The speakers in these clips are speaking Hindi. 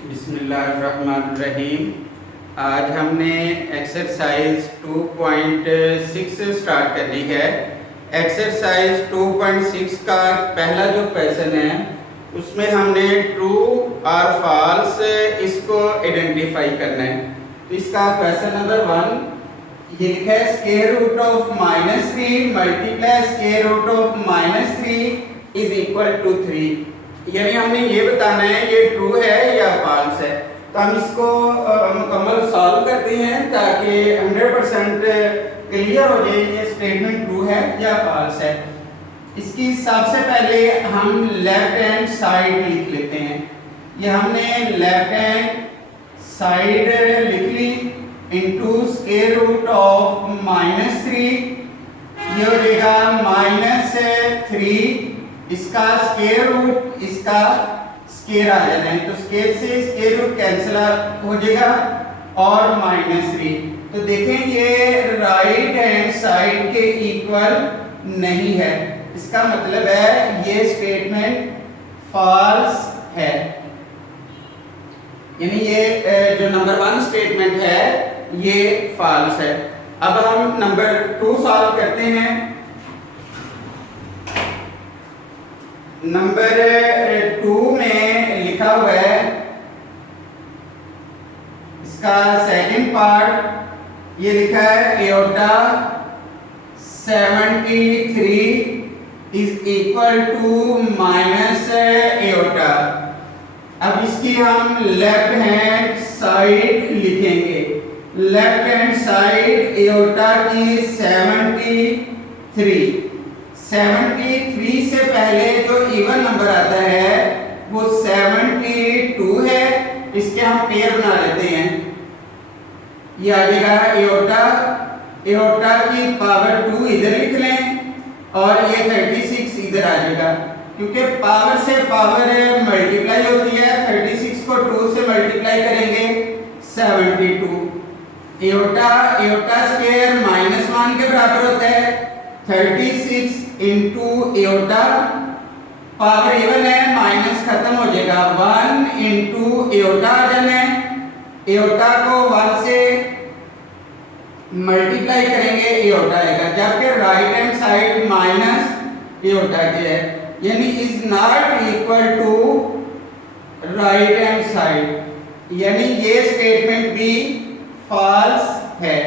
बिस्मिल्लाहिर्रहमानिर्रहीम। आज हमने एक्सरसाइज 2.6 स्टार्ट कर ली है। एक्सरसाइज 2.6 का पहला जो क्वेश्चन है उसमें हमने ट्रू और फॉल्स इसको आइडेंटिफाई करना है। तो इसका क्वेश्चन नंबर 1 ये लिखा है square root of -3 multiply square root of -3 is equal to 3। यानी हमने ये बताना है ये ट्रू है या फॉल्स है। तो हम इसको मुकम्मल सॉल्व करते हैं ताकि 100% क्लियर हो जाए ये स्टेटमेंट ट्रू है या फॉल्स है। इसकी सबसे पहले हम लेफ्ट हैंड साइड लिख लेते हैं। ये हमने लेफ्ट हैंड साइड लिख ली इनटू स्क्वायर रूट ऑफ -3, ये हो जाएगा -3, इसका स्क्वायर रूट इसका स्क्वायर आ जाना है। तो स्क्वायर से स्क्वायर रूट कैंसिल हो जाएगा और -3। तो देखें ये राइट हैंड साइड के इक्वल नहीं है, इसका मतलब है ये स्टेटमेंट फॉल्स है। यानी ये जो नंबर 1 स्टेटमेंट है ये फॉल्स है। अब हम नंबर 2 सॉल्व करते हैं। नंबर 2 में लिखा हुआ है इसका सेकंड पार्ट, ये लिखा है iota 73 is equal to minus iota. अब इसकी हम लेफ्ट हैंड साइड लिखेंगे। लेफ्ट हैंड साइड एओर्टा की 73 से पहले जो इवन नंबर आता है वो 72 है। इसके हम पेयर बना लेते हैं। ये आ जाएगा एओर्टा की पावर 2 इधर लिख लें और ये 36 इधर आ जाएगा, क्योंकि पावर से पावर मल्टीप्लाई होती है। 36 को 2 से मल्टीप्लाई करेंगे 72। एओर्टा स्क्वायर -1 के बराबर होता है। 36 इंटू एओर्टा पावर इवन है, माइनस खत्म हो जाएगा। 1 इंटू एओर्टा आ जाना है। एओर्टा को 1 से मल्टीप्लाई करेंगे एओर्टा आएगा, जबकि right hand side minus iota के है, यानी is not equal to right hand side. यानी ये स्टेटमेंट भी फॉल्स है।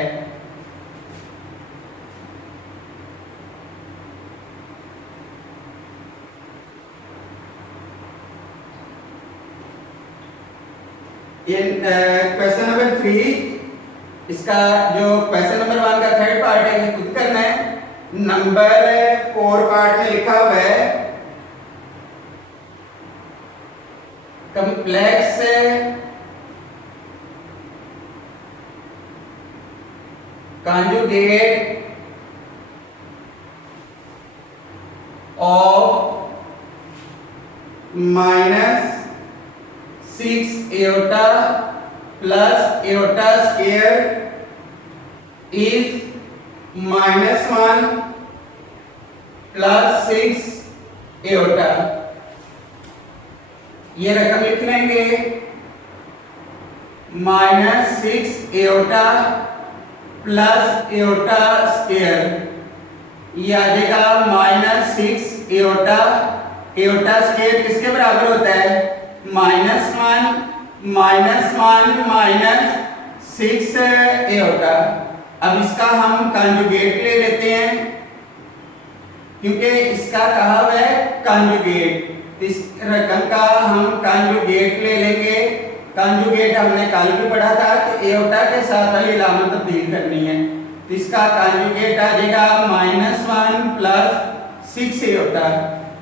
क्वेश्चन नंबर 3, इसका जो क्वेश्चन नंबर 1 का थर्ड पार्ट है ये खुद करना है। नंबर 4 पार्ट में लिखा हुआ है complex conjugate of -6 aorta plus aorta square is -1 plus 6 aorta। ये रकम लिख लेंगे -6 aorta प्लस एओर्टा स्क्वायर, ये आ जाएगा -6 एओर्टा। एओर्टा स्क्वायर किसके बराबर होता है? -1 -6 एओर्टा। अब इसका हम कॉन्जुगेट ले लेते हैं, क्योंकि इसका कहा हुआ है कॉन्जुगेट। इस रकम का हम कॉन्जुगेट ले लेंगे। कॉन्जुगेट हमने कल भी पढ़ा था कि एओर्टा के साथ वाली अलामत तब्दील करनी है। तो इसका कॉन्जुगेट आ जाएगा -1 प्लस 6 एओर्टा।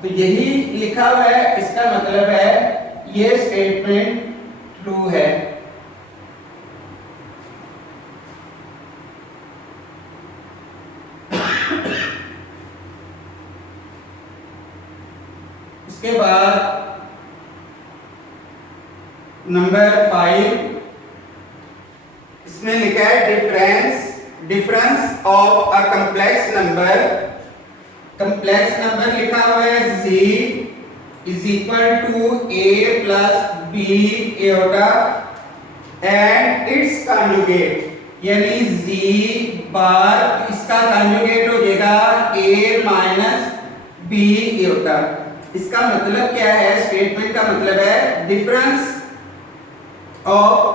तो यही लिखा हुआ है, इसका मतलब है ये स्टेटमेंट ट्रू है। उसके बाद नंबर 5, इसमें लिखा है difference of a complex number. Complex number लिखा हुआ है z is equal to a plus b iota and its conjugate, यानी जी बार इसका कॉन्जुगेट हो जाएगा ए माइनस बी एओटा। इसका मतलब क्या है? स्टेटमेंट का मतलब है difference of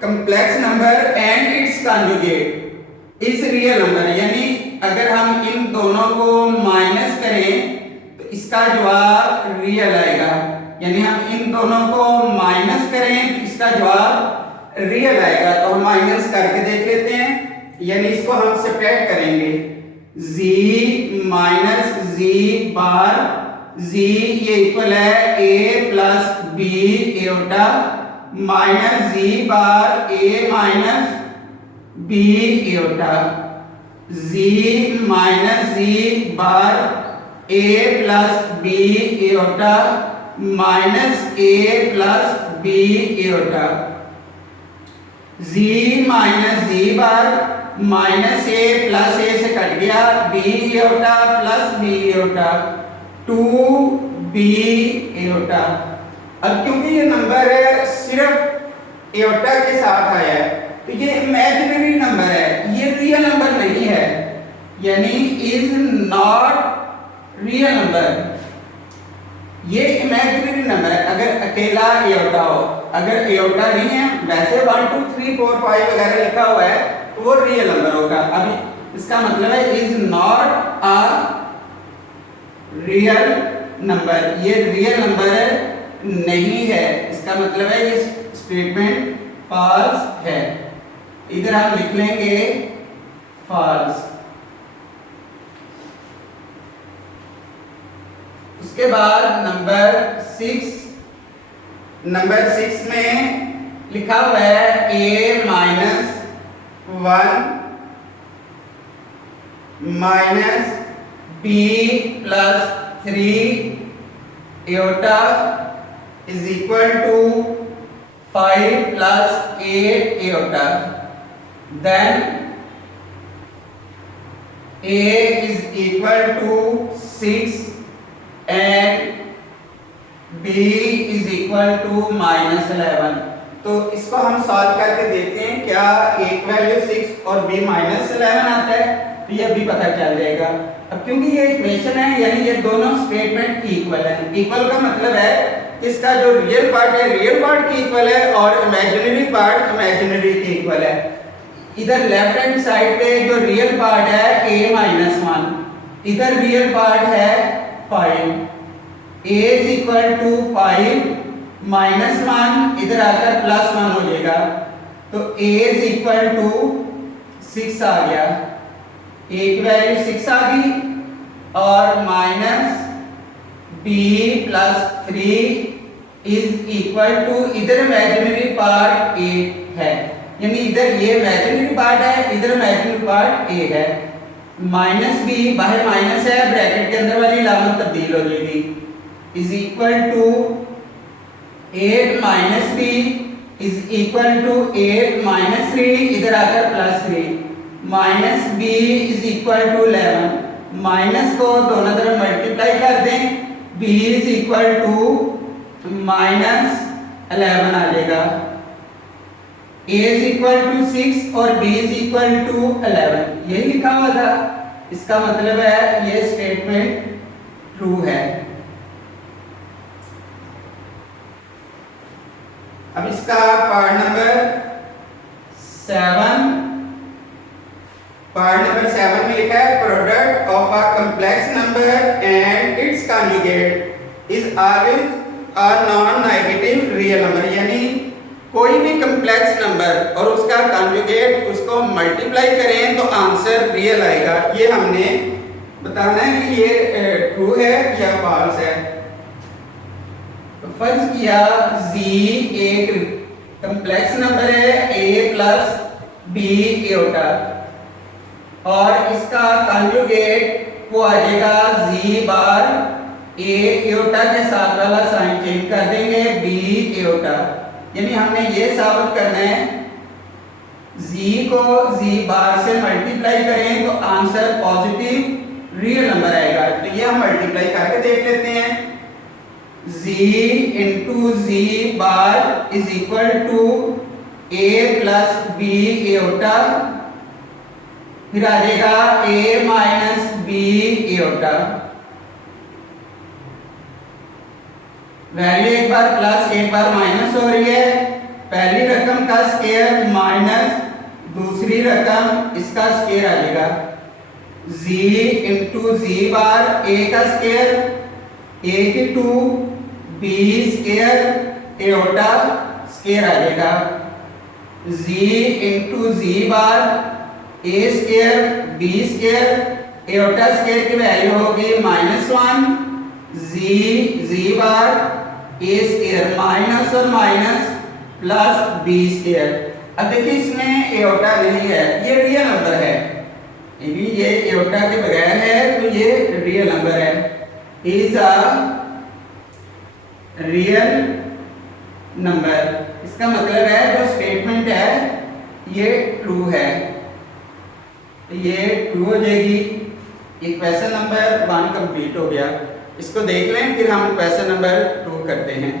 complex number and its conjugate is real number, यानी अगर हम इन दोनों को माइनस करें तो इसका जवाब रियल आएगा, यानी हम इन दोनों को माइनस करें तो इसका जवाब रियल आएगा। तो हम माइनस करके देख लेते हैं, यानी इसको हम सब्ट्रैक्ट करेंगे, z माइनस z बार, z ये इक्वल है a plus b aorta minus z bar a minus b aorta, z minus z bar a plus b aorta minus a plus b aorta, z minus z bar minus a plus a से कट गया, b aorta plus b aorta 2b aorta. अब क्योंकि ये नंबर है सिर्फ एओटा के साथ आया है तो ये इमेजिनरी नंबर है, ये रियल नंबर नहीं है, यानी इज नॉट रियल नंबर, ये इमेजिनरी नंबर है। अगर अकेला एओटा हो, अगर एओटा नहीं है, वैसे 1 2 3 4 5 वगैरह लिखा हुआ है तो वो रियल नंबर होगा। अभी इसका मतलब है is not a real number, ये रियल नंबर नहीं है, इसका मतलब है ये स्टेटमेंट फॉल्स है। इधर हम लिख लेंगे फॉल्स। उसके बाद नंबर 6 में लिखा हुआ है a minus 1 minus b plus 3 aorta is equal to 5 plus 8 aorta, then a is equal to 6 and b is equal to minus 11। तो इसको हम सॉल्व करके देखते हैं, क्या a की वैल्यू 6 और b माइनस 11 आता है, तो ये भी पता चल जाएगा। अब क्योंकि ये इक्वेशन है, यानी ये दोनों स्टेटमेंट इक्वल है। इक्वल का मतलब है इसका जो रियल पार्ट है रियल पार्ट की इक्वल है और इमेजिनरी पार्ट इमेजिनरी की इक्वल है। इधर लेफ्ट हैंड साइड पे जो रियल पार्ट है a माइनस 1, इधर रियल पार्ट है 5, a is equal to 5 minus 1, इधर आकर प्लस 1 हो जाएगा, तो a इज इक्वल टू 6 आ गया, a की वैल्यू 6 आ गई और minus b plus 3 is equal to, इधर इमेजिनरी पार्ट a है, यानी इधर ये इमेजिनरी पार्ट है, इधर इमेजिनरी पार्ट a है, माइनस b बाहर माइनस है, ब्रैकेट के अंदर वाली अलामत तब्दील हो जाएगी, is equal to 8 minus b is equal to 8 minus 3, इधर आकर plus 3, minus b is equal to 11, minus को दोनों तरफ मल्टीप्लाई कर दें, b is equal to minus 11 आ जाएगा, a इज इक्वल टू 6 और b इज इक्वल टू 11, यही लिखा हुआ था। इसका मतलब है ये स्टेटमेंट ट्रू है। अब इसका पार्ट नंबर 7 में लिखा है product of a complex number and its conjugate is always a non negative real number, यानी कोई भी कॉम्प्लेक्स नंबर और उसका कॉन्जुगेट उसको मल्टीप्लाई करें तो आंसर रियल आएगा। ये हमने बताना है कि ये ट्रू है या फॉल्स है। तो फर्ज किया z एक कॉम्प्लेक्स नंबर है a प्लस b एओटा और इसका कॉन्जुगेट वो आ जाएगा z बार a एओटा के साथ वाला साइन चेंज कर देंगे b एओटा, यानी हमने ये साबित करना है z को z बार से मल्टीप्लाई करें तो आंसर पॉजिटिव रियल नंबर आएगा। तो ये हम मल्टीप्लाई करके देख लेते हैं, z into z bar is equal to a plus b iota, फिर आ जाएगा a minus b iota. Value एक बार प्लस एक बार माइनस हो रही है। पहली रकम का स्क्वायर माइनस दूसरी रकम इसका स्क्वायर आ जाएगा। z into z bar a का स्क्वायर a की 2 b स्क्वायर एओटा स्क्वायर आ जाएगा। z into z bar a square b square iota square की वैल्यू होगी -1 z bar a square minus और माइनस प्लस b स्क्वायर। अब देखिए इसमें एओटा नहीं है, ये रियल नंबर है, ये एओटा के बगैर है तो ये रियल नंबर है, इज अ रियल नंबर। इसका मतलब है जो स्टेटमेंट है ये ट्रू है, ये ट्रू हो जाएगी। ये क्वेश्चन नंबर 1 कंप्लीट हो गया। इसको देख लें फिर हम क्वेश्चन नंबर 2 करते हैं।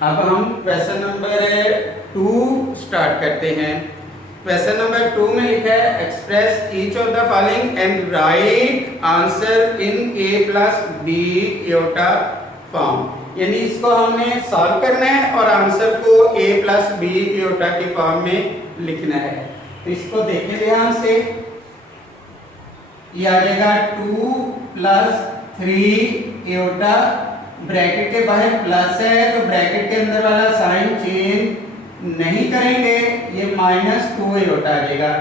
अब हम क्वेश्चन नंबर 2 स्टार्ट करते हैं। क्वेश्चन नंबर 2 में लिखा है express each of the following and write answer in a plus b iota form. यानी इसको हमने सॉल्व करना है और आंसर को a प्लस बी एओटा के फॉर्म में लिखना है। तो इसको देखें ध्यान से, ये आ जाएगा 2 प्लस 3 एओटा, ब्रैकेट के बाहर प्लस है तो ब्रैकेट के अंदर वाला साइन चेंज नहीं करेंगे, ये -2 एओटा आ जाएगा।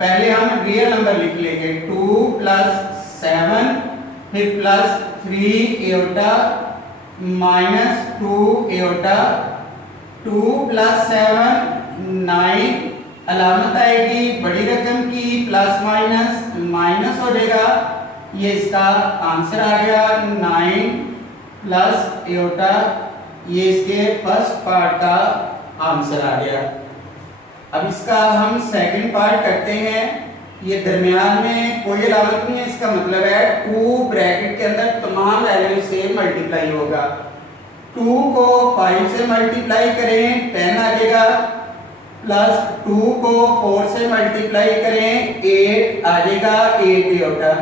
पहले हम रियल नंबर लिख लेंगे 2 प्लस 7 फिर प्लस 3 एओटा -2 एओटा, 2 प्लस 7 9, अलामत आएगी बड़ी रकम की प्लस माइनस माइनस हो जाएगा, ये इसका आंसर आ गया 9 प्लस एओटा, ये इसके फर्स्ट पार्ट का आंसर आ गया। अब इसका हम सेकंड पार्ट करते हैं। ये दरमियान में कोई अलामत नहीं है, इसका मतलब है 2 ब्रैकेट के अंदर तमाम वैल्यू से मल्टीप्लाई होगा। 2 को 5 से मल्टीप्लाई करें 10 आ जाएगा, प्लस 2 को 4 से मल्टीप्लाई करें 8 आ जाएगा 8 एओटा,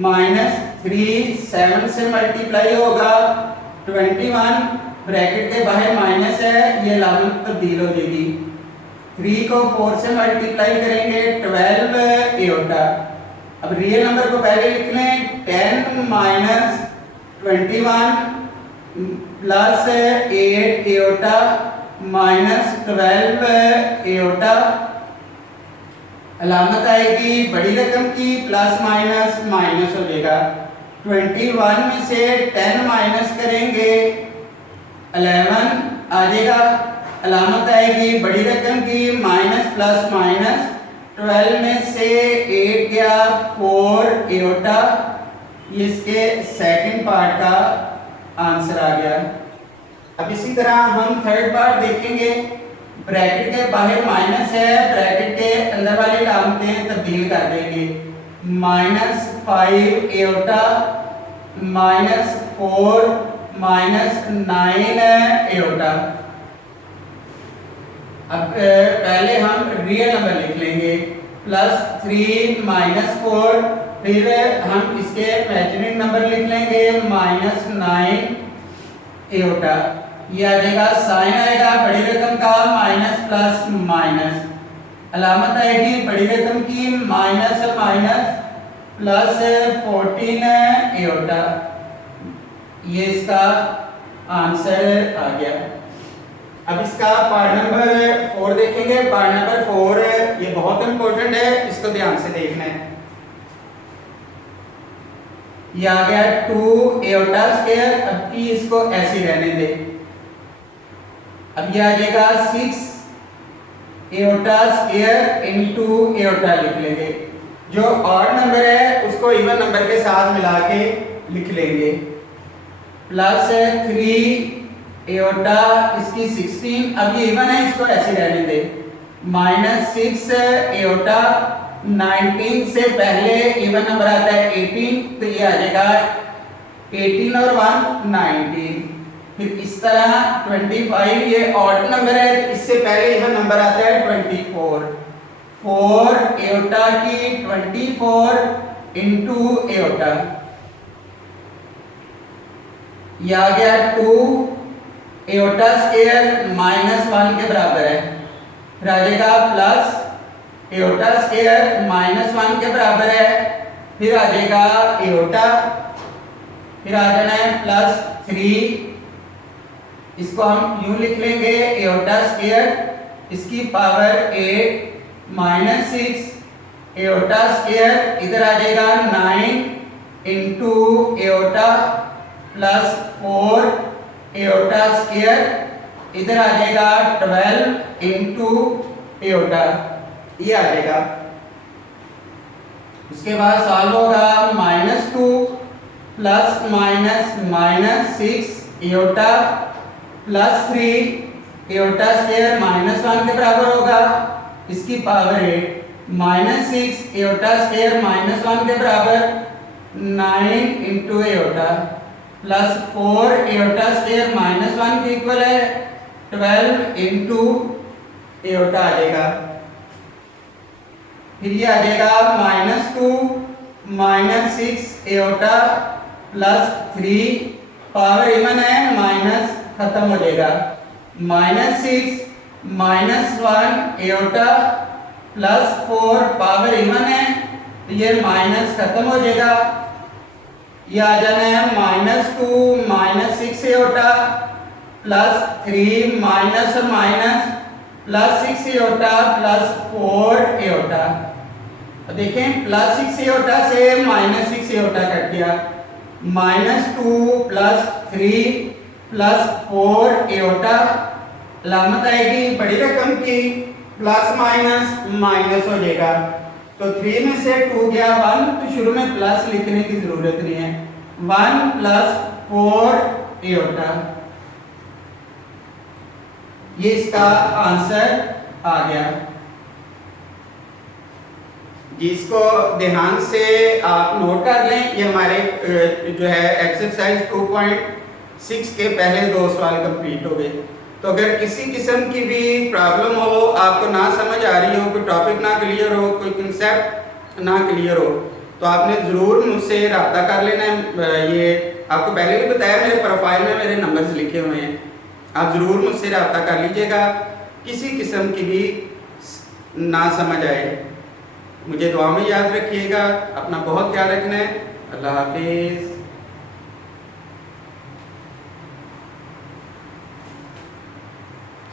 -3 7 से मल्टीप्लाई होगा 21, ब्रैकेट के बाहर माइनस है, ये अलामत तब्दील हो जाएगी। 3 को 4 से मल्टीप्लाई करेंगे 12 एओटा। अब रियल नंबर को पहले लिख लें 10 माइनस 21 प्लस 8 एओटा -12 एओटा, अलामत आएगी बड़ी रकम की प्लस माइनस माइनस हो जाएगा। 21 में से 10 माइनस करेंगे 11 आ जाएगा, अलामत आएगी बड़ी रकम की माइनस प्लस माइनस, 12 में से 8 गया 4 एओटा, ये इसके सेकंड पार्ट का आंसर आ गया। अब इसी तरह हम थर्ड पार्ट देखेंगे। ब्रैकेट के बाहर माइनस है, ब्रैकेट के अंदर वाली अलामतें तब्दील कर देंगे, -5 एओटा -4 -9 एओटा। अब पहले हम रियल नंबर लिख लेंगे +3 -4, फिर हम इसके इमेजिनरी नंबर लिख लेंगे -9 एओटा, ये आ जाएगा साइन आएगा बड़ी रकम का माइनस प्लस माइनस, अलामत आएगी बड़ी रकम की माइनस माइनस प्लस 14 एओटा, ये इसका आंसर आ गया। अब इसका पार्ट नंबर 4 देखेंगे। पार्ट नंबर 4 ये बहुत इंपॉर्टेंट है, इसको ध्यान से देखना है। ये आ गया 2 एओटा स्क्वायर, अब की इसको ऐसे रहने दे। अब ये आ जाएगा 6 एओटा स्क्वायर इनटू एओटा लिख लेंगे। जो ऑड नंबर है उसको इवन नंबर के साथ मिला के लिख लेंगे, प्लस 3 एओटा इसकी 16, अब ये इवन है इसको ऐसे रहने दे, -6 एओटा 19 से पहले इवन नंबर आता है 18, तो ये आ जाएगा 18 और 1 19। फिर इस तरह 25 ये ऑड नंबर है, तो इससे पहले इवन नंबर आता है 24। 4 एयोटा की 24 इंटू एयोटा, ये आ गया 2 एयोटा स्क्वायर -1 के बराबर है। फिर आ जाएगा प्लस एयोटा स्क्वायर -1 के बराबर है। फिर आ जाएगा एयोटा, फिर आ जाना है +3, इसको हम यूं लिख लेंगे एयोटा स्क्वायर इसकी पावर 8 -6 एयोटा स्क्वायर, इधर आ जाएगा 9 इंटू एयोटा +4 एयोटा स्क्वायर, इधर आ जाएगा 12 इंटू एयोटा, ये आ जाएगा। उसके बाद सॉल्व होगा -2 प्लस -6 एयोटा +3 एयोटा स्क्वायर -1 के बराबर होगा, इसकी पावर 8 -6 एयोटा स्क्वायर -1 के बराबर 9 इंटू एयोटा +4 एयोटा स्क्वायर -1 के इक्वल है 12 इंटू एयोटा आ जाएगा। फिर ये आ जाएगा -2 -6 एयोटा +3, पावर इवन है माइनस खत्म हो जाएगा, -6 -1 एयोटा +4 पावर इवन है, तो ये माइनस खत्म हो जाएगा। ये आ जाना है -2 -6 एयोटा +3 माइनस और माइनस +6 एयोटा +4 एयोटा। देखें +6 एयोटा से -6 एयोटा कट गया, -2 +3 +4 एयोटा, लामत आएगी बड़ी रकम की, प्लस माइनस हो जाएगा। तो 3 में से 2 गया 1, तो शुरू में प्लस लिखने की जरूरत नहीं है, 1 +4 एयोटा, ये इसका आंसर आ गया। जिसको ध्यान से आप नोट कर लें, ये हमारे जो है एक्सरसाइज 2.6 के पहले 2 सवाल कंप्लीट हो गए। तो अगर किसी किस्म की भी प्रॉब्लम हो, आपको ना समझ आ रही हो, कोई टॉपिक ना क्लियर हो, कोई कंसेप्ट ना क्लियर हो, तो आपने ज़रूर मुझसे रब्ता कर लेना है। ये आपको पहले भी बताया, मेरे प्रोफाइल में मेरे नंबर्स लिखे हुए हैं, आप ज़रूर मुझसे रब्ता कर लीजिएगा किसी किस्म की भी ना समझ आए। मुझे दुआ में याद रखिएगा, अपना बहुत ख्याल रखना है। अल्लाह हाफिज़।